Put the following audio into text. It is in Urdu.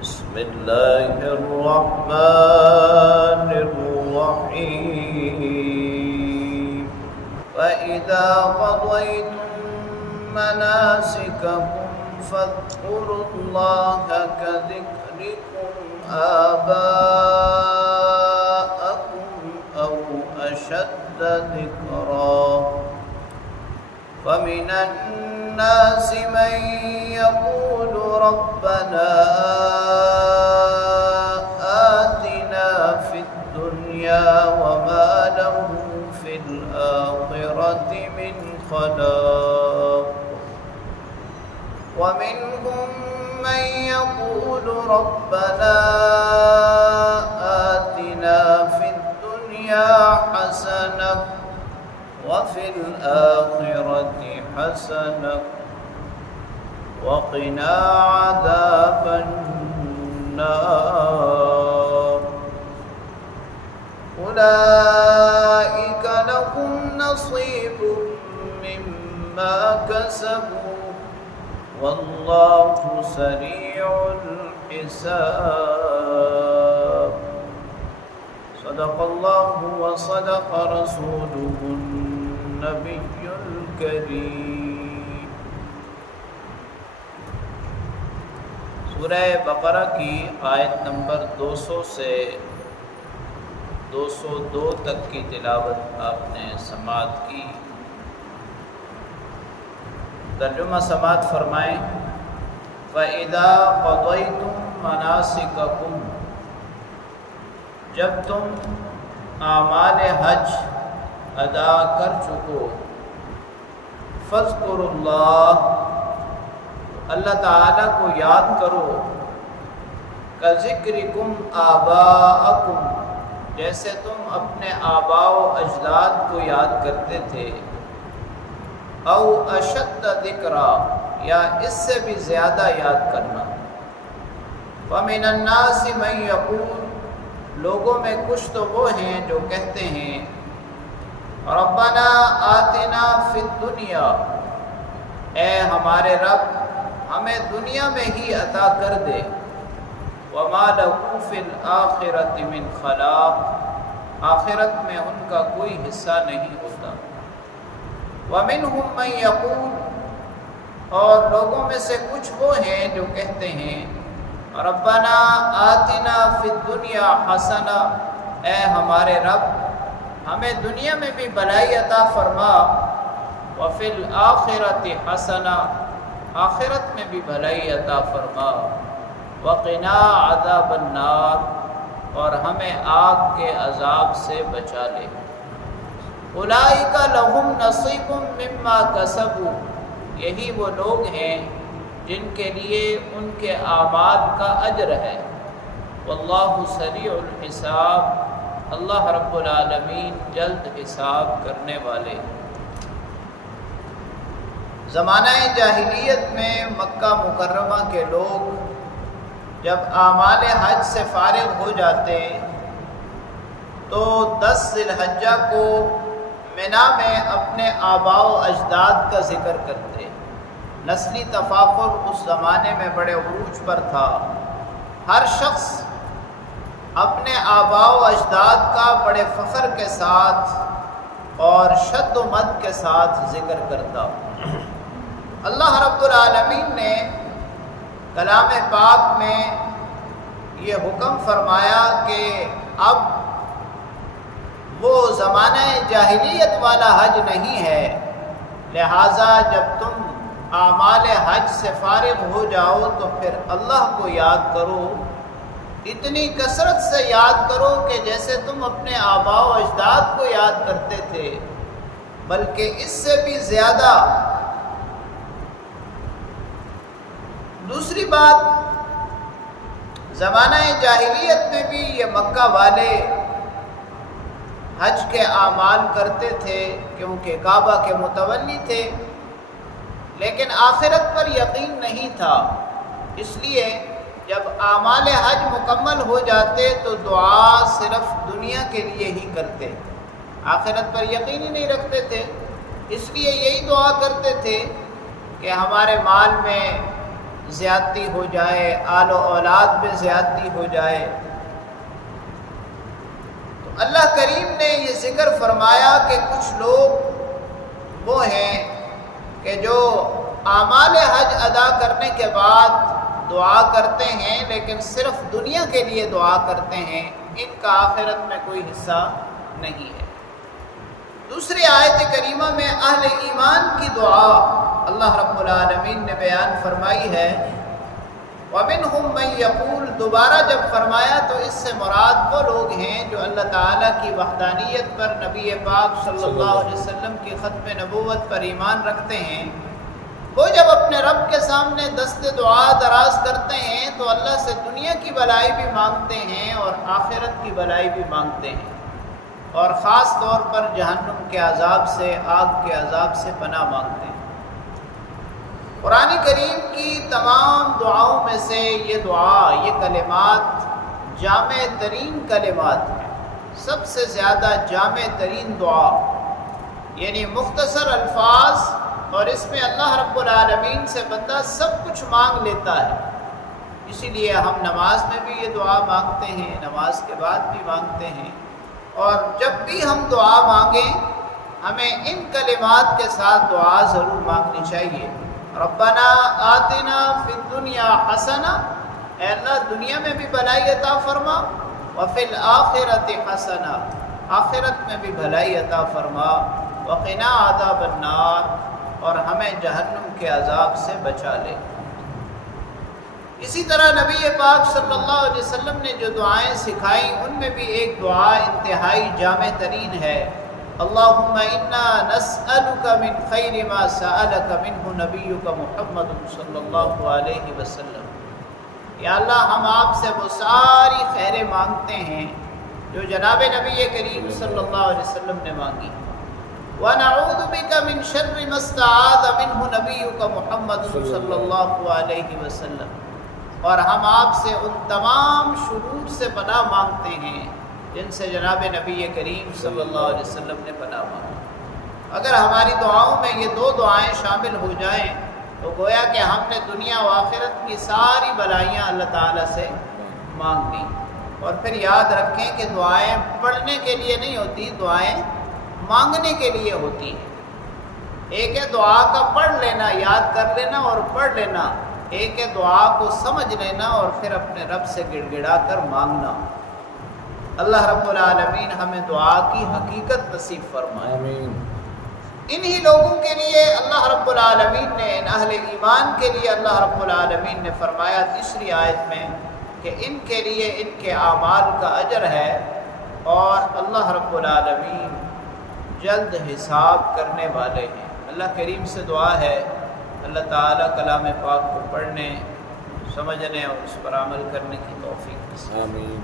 بسم الله الرحمن الرحيم وإذا قضيتم مناسككم فاذكروا الله كذكركم آباءكم أو أشد ذكرا ومن الناس من يقول ربنا آتنا في الدنيا وما له في الآخرة من خلاق ومنهم من يقول ربنا آتنا في الدنيا حسنة وفي الآخرة حسنة وقنا عذاب النار أولئك لهم نصيب مما كسبوا والله سريع الحساب صدق الله وصدق رسوله النبي الكريم۔ سورہ بقرہ کی آیت نمبر 200 سے 202 تک کی تلاوت آپ نے سماعت کی۔ ترجمہ سماعت فرمائیں۔ فَإِذَا قَضَيْتُم مَّنَاسِكَكُمْ، جب تم اعمال حج ادا کر چکو، فاذکروا اللہ، اللہ تعالیٰ کو یاد کرو، کذکرکم آباءکم، جیسے تم اپنے آباء و اجداد کو یاد کرتے تھے، او اشد ذکرا، یا اس سے بھی زیادہ یاد کرنا۔ وَمِنَ النَّاسِ مَن يَقُولُ، لوگوں میں کچھ تو وہ ہیں جو کہتے ہیں ربنا آتنا فی الدنیا، اے ہمارے رب ہمیں دنیا میں ہی عطا کر دے، وما لہ فی الآخرۃ من خلاق، آخرت میں ان کا کوئی حصہ نہیں ہوتا۔ ومنہم من یقول، اور لوگوں میں سے کچھ وہ ہیں جو کہتے ہیں ربنا آتنا فی الدنیا حسنہ، اے ہمارے رب ہمیں دنیا میں بھی بھلائی عطا فرما، وفی الآخرۃ حسنہ، آخرت میں بھی بھلائی عطا فرما، وقنا عذاب النار، اور ہمیں آگ کے عذاب سے بچا لے۔ اولئک لہم نصیب مما کسبوا، یہی وہ لوگ ہیں جن کے لیے ان کے اعمال کا اجر ہے۔ واللہ سریع الحساب، اللہ رب العالمین جلد حساب کرنے والے۔ زمانہ جاہلیت میں مکہ مکرمہ کے لوگ جب اعمال حج سے فارغ ہو جاتے تو 10 ذی الحجہ کو مینا میں اپنے آباء و اجداد کا ذکر کرتے۔ نسلی تفاخر اس زمانے میں بڑے عروج پر تھا، ہر شخص اپنے آباء و اجداد کا بڑے فخر کے ساتھ اور شد و مد کے ساتھ ذکر کرتا۔ اللہ رب العالمین نے کلام پاک میں یہ حکم فرمایا کہ اب وہ زمانہ جاہلیت والا حج نہیں ہے، لہٰذا جب تم اعمال حج سے فارغ ہو جاؤ تو پھر اللہ کو یاد کرو، اتنی کثرت سے یاد کرو کہ جیسے تم اپنے آباء و اجداد کو یاد کرتے تھے، بلکہ اس سے بھی زیادہ۔ دوسری بات، زمانہ جاہلیت میں بھی یہ مکہ والے حج کے اعمال کرتے تھے کیونکہ کعبہ کے متولی تھے، لیکن آخرت پر یقین نہیں تھا، اس لیے جب اعمال حج مکمل ہو جاتے تو دعا صرف دنیا کے لیے ہی کرتے، آخرت پر یقین ہی نہیں رکھتے تھے، اس لیے یہی دعا کرتے تھے کہ ہمارے مال میں زیادتی ہو جائے، آل و اولاد میں زیادتی ہو جائے، تو اللہ کریم نے یہ ذکر فرمایا کہ کچھ لوگ وہ ہیں کہ جو اعمال حج ادا کرنے کے بعد دعا کرتے ہیں لیکن صرف دنیا کے لیے دعا کرتے ہیں، ان کا آخرت میں کوئی حصہ نہیں ہے۔ دوسری آیت کریمہ میں اہل ایمان کی دعا اللہ رب العالمین نے بیان فرمائی ہے، وَمِنْهُمْ مَنْ يَقُولُ، دوبارہ جب فرمایا تو اس سے مراد وہ لوگ ہیں جو اللہ تعالیٰ کی وحدانیت پر، نبی پاک صلی اللہ علیہ وسلم کی ختم نبوت پر ایمان رکھتے ہیں۔ وہ جب اپنے رب کے سامنے دست دعا دراز کرتے ہیں تو اللہ سے دنیا کی بھلائی بھی مانگتے ہیں اور آخرت کی بھلائی بھی مانگتے ہیں، اور خاص طور پر جہنم کے عذاب سے، آگ کے عذاب سے پناہ مانگتے ہیں۔ قرآن کریم کی تمام دعاؤں میں سے یہ دعا، یہ کلمات جامع ترین کلمات ہیں، سب سے زیادہ جامع ترین دعا، یعنی مختصر الفاظ، اور اس میں اللہ رب العالمین سے بندہ سب کچھ مانگ لیتا ہے۔ اسی لیے ہم نماز میں بھی یہ دعا مانگتے ہیں، نماز کے بعد بھی مانگتے ہیں، اور جب بھی ہم دعا مانگیں ہمیں ان کلمات کے ساتھ دعا ضرور مانگنی چاہیے۔ ربنا آتنا فی الدنیا حسنہ، اے اللہ دنیا میں بھی بھلائی عطا فرما، وفی الآخرۃ حسنہ، آخرت میں بھی بھلائی عطا فرما، وقنا عذاب النار، اور ہمیں جہنم کے عذاب سے بچا لے۔ اسی طرح نبی پاک صلی اللہ علیہ وسلم نے جو دعائیں سکھائیں ان میں بھی ایک دعا انتہائی جامع ترین ہے، اللہم انا نسألک من خیر ما سألک منہ نبیک محمد صلی اللہ علیہ وسلم، یا اللہ ہم آپ سے وہ ساری خیریں مانگتے ہیں جو جناب نبی کریم صلی اللہ علیہ وسلم نے مانگی، وَنَعُوذُ بِكَ مِن شَرِّ مَا اسْتَعَاذَ مِنْهُ نَبِيُّكَ مُحَمَّدٌ صلی اللہ علیہ وسلم، اور ہم آپ سے ان تمام شرور سے پناہ مانگتے ہیں جن سے جناب نبی کریم صلی اللہ علیہ وسلم نے پناہ مانگی۔ اگر ہماری دعاؤں میں یہ دو دعائیں شامل ہو جائیں تو گویا کہ ہم نے دنیا و آخرت کی ساری بلائیاں اللہ تعالیٰ سے مانگ لی۔ اور پھر یاد رکھیں کہ دعائیں پڑھنے کے لیے نہیں ہوتی، دعائیں مانگنے کے لیے ہوتی ہیں۔ ایک ہے دعا کا پڑھ لینا، یاد کر لینا اور پڑھ لینا، ایک ہے دعا کو سمجھ لینا اور پھر اپنے رب سے گڑ گڑا کر مانگنا۔ اللہ رب العالمین ہمیں دعا کی حقیقت نصیب فرمائے۔ آمین۔ انہی لوگوں کے لیے اللہ رب العالمین نے، ان اہل ایمان کے لیے اللہ رب العالمین نے فرمایا تیسری آیت میں کہ ان کے لیے ان کے اعمال کا اجر ہے، اور اللہ رب العالمین جلد حساب کرنے والے ہیں۔ اللہ کریم سے دعا ہے اللہ تعالیٰ کلام پاک کو پڑھنے، سمجھنے اور اس پر عمل کرنے کی توفیق نصیب۔ آمین۔